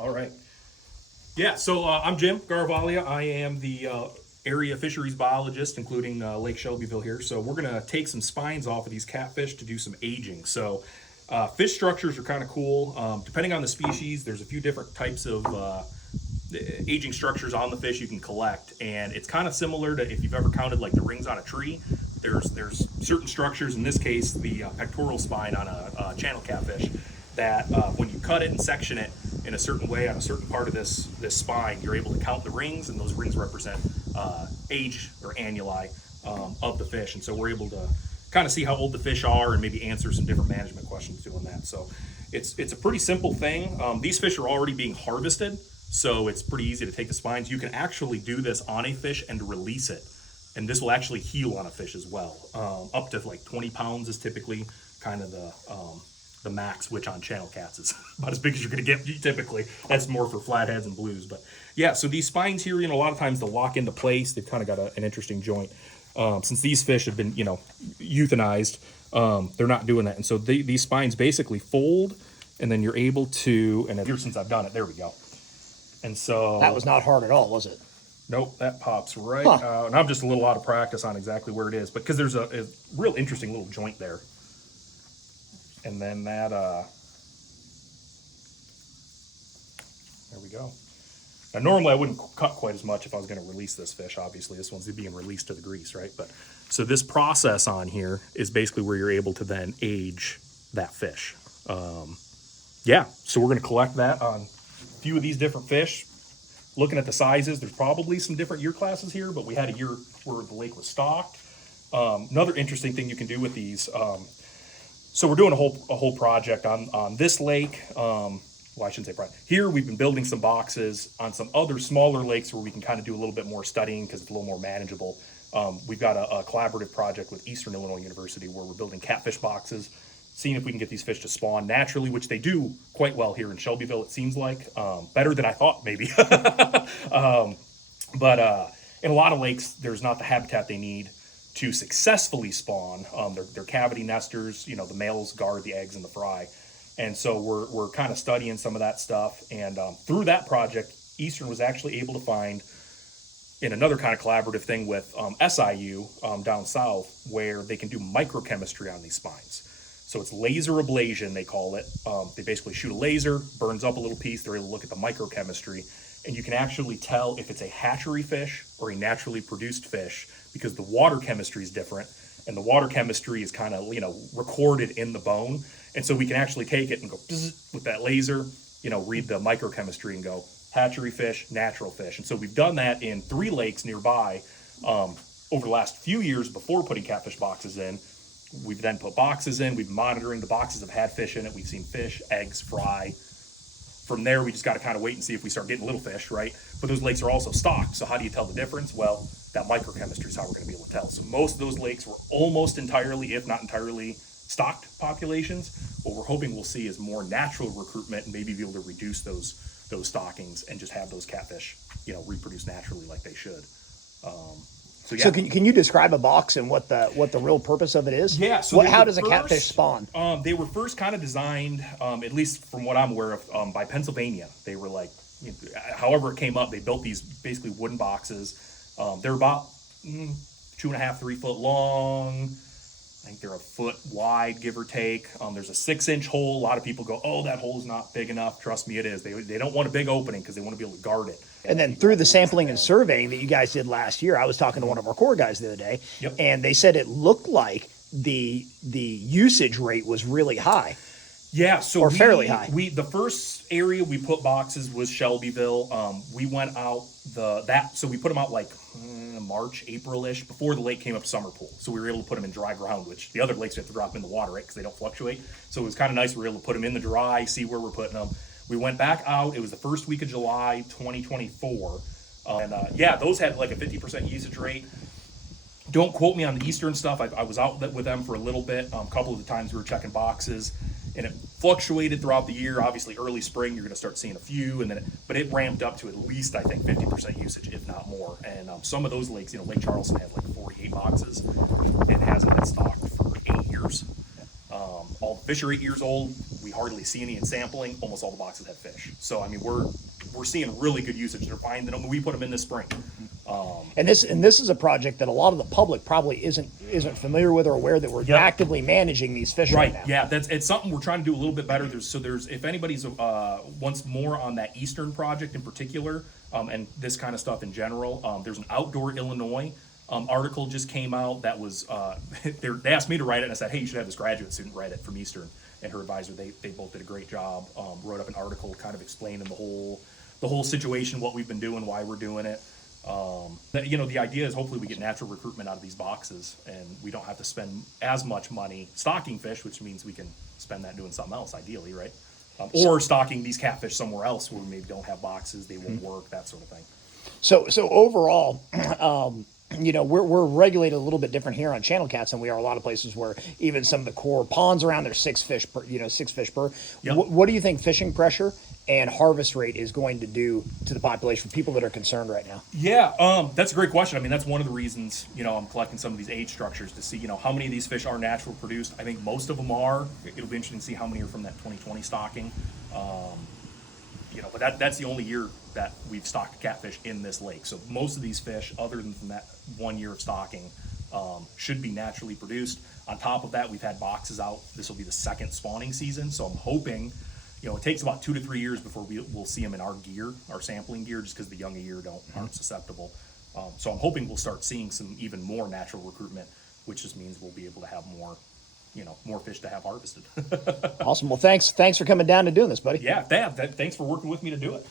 All right. Yeah, so I'm Jim Garavaglia. I am the area fisheries biologist, including Lake Shelbyville here. So we're going to take some spines off of these catfish to do some aging. So fish structures are kind of cool. Depending on the species, there's a few different types of aging structures on the fish you can collect. And it's kind of similar to if you've ever counted like the rings on a tree. There's certain structures, in this case, the pectoral spine on a channel catfish, that when you cut it and section it in a certain way on a certain part of this spine, you're able to count the rings, and those rings represent age or annuli of the fish. And so we're able to kind of see how old the fish are and maybe answer some different management questions doing that. So it's a pretty simple thing. These fish are already being harvested, so it's pretty easy to take the spines. You can actually do this on a fish and release it, and this will actually heal on a fish as well. Up to like 20 pounds is typically kind of the max, which on channel cats is about as big as you're going to get typically. That's more for flatheads and blues. But yeah, so these spines here, a lot of times they'll lock into place. They've kind of got an interesting joint. Since these fish have been, euthanized, they're not doing that. And so these spines basically fold, and then you're able to, and here since I've done it, there we go. And so That was not hard at all, was it? nope, that pops right out. And I'm just a little out of practice on exactly where it is, but because there's a real interesting little joint there. And then that, there we go. Now, normally I wouldn't cut quite as much if I was going to release this fish. Obviously, this one's being released to the grease, right? But so this process on here is basically where you're able to then age that fish. Yeah, so we're going to collect that on a few of these different fish. Looking at the sizes, there's probably some different year classes here, but we had a year where the lake was stocked. Another interesting thing you can do with these, so we're doing a whole project on this lake. Well, I shouldn't say project. Here we've been building some boxes on some other smaller lakes where we can kind of do a little bit more studying because it's a little more manageable. We've got a collaborative project with Eastern Illinois University where we're building catfish boxes, seeing if we can get these fish to spawn naturally, which they do quite well here in Shelbyville, it seems like. Better than I thought, maybe. But in a lot of lakes, there's not the habitat they need to successfully spawn. They're cavity nesters. The males guard the eggs in the fry. And so we're kind of studying some of that stuff. And through that project, Eastern was actually able to find, in another kind of collaborative thing with SIU down south, where they can do microchemistry on these spines. So it's laser ablation, they call it. They basically shoot a laser, burns up a little piece. They're able to look at the microchemistry. And you can actually tell if it's a hatchery fish or a naturally produced fish because the water chemistry is different. And the water chemistry is kind of, recorded in the bone. And so we can actually take it and go with that laser, read the microchemistry and go hatchery fish, natural fish. And so we've done that in 3 lakes nearby over the last few years before putting catfish boxes in. We've then put boxes in. We've been monitoring. The boxes have had fish in it. We've seen fish, eggs, fry. From there, we just got to kind of wait and see if we start getting little fish, right? But those lakes are also stocked. So how do you tell the difference? Well, that microchemistry is how we're going to be able to tell. So most of those lakes were almost entirely, if not entirely, stocked populations. What we're hoping we'll see is more natural recruitment and maybe be able to reduce those stockings and just have those catfish, reproduce naturally like they should. So yeah. So can you describe a box and what the real purpose of it is? Yeah. So how does a catfish spawn? They were first kind of designed, at least from what I'm aware of, by Pennsylvania. They were like, however it came up, they built these basically wooden boxes. They're about 2.5, 3 foot long. I think they're a foot wide, give or take. There's a 6-inch hole. A lot of people go, oh, that hole's not big enough. Trust me, it is. They don't want a big opening because they want to be able to guard it. And then through the sampling and surveying that you guys did last year, I was talking to one of our core guys the other day, and they said it looked like the usage rate was really high. Yeah, so fairly high. The first area we put boxes was Shelbyville. We went out so we put them out like March, April-ish, before the lake came up to summer pool. So we were able to put them in dry ground, which the other lakes we have to drop in the water, right, because they don't fluctuate. So it was kind of nice. We were able to put them in the dry, see where we're putting them. We went back out. It was the first week of July, 2024. Those had like a 50% usage rate. Don't quote me on the Eastern stuff. I was out with them for a little bit. A couple of the times we were checking boxes, and it fluctuated throughout the year. Obviously, early spring, you're going to start seeing a few, but it ramped up to at least, I think, 50% usage, if not more. And some of those lakes, Lake Charleston had like 48 boxes. It hasn't been stocked for 8 years. All the fish are 8 years old. We we hardly see any in sampling. Almost all the boxes have fish. So I mean, we're seeing really good usage. They're finding them. We put them in this spring. And this is a project that a lot of the public probably isn't familiar with or aware that we're actively managing these fish right now. Yeah, it's something we're trying to do a little bit better. There's if anybody's wants more on that Eastern project in particular, and this kind of stuff in general, there's an Outdoor Illinois article just came out that was they asked me to write it, and I said, hey, you should have this graduate student write it from Eastern, and her advisor. They both did a great job. Wrote up an article kind of explaining the whole situation, what we've been doing, why we're doing it. The idea is hopefully we get natural recruitment out of these boxes, and we don't have to spend as much money stocking fish, which means we can spend that doing something else, ideally, right? Or stocking these catfish somewhere else where we maybe don't have boxes, they won't work, that sort of thing. So overall, we're regulated a little bit different here on channel cats than we are a lot of places where even some of the core ponds around there's 6 fish per. Yep. What do you think fishing pressure and harvest rate is going to do to the population for people that are concerned right now? Yeah, that's a great question. I mean, that's one of the reasons, I'm collecting some of these age structures to see, how many of these fish are natural produced. I think most of them are. It'll be interesting to see how many are from that 2020 stocking. But that's the only year that we've stocked catfish in this lake. So most of these fish, other than from that 1 year of stocking, should be naturally produced. On top of that, we've had boxes out. This will be the second spawning season. So I'm hoping, it takes about 2 to 3 years before we'll see them in our gear, our sampling gear, just because the young a year aren't susceptible. So I'm hoping we'll start seeing some even more natural recruitment, which just means we'll be able to have more fish to have harvested. Awesome. Well, thanks for coming down and doing this, buddy. Yeah, thanks for working with me to do it.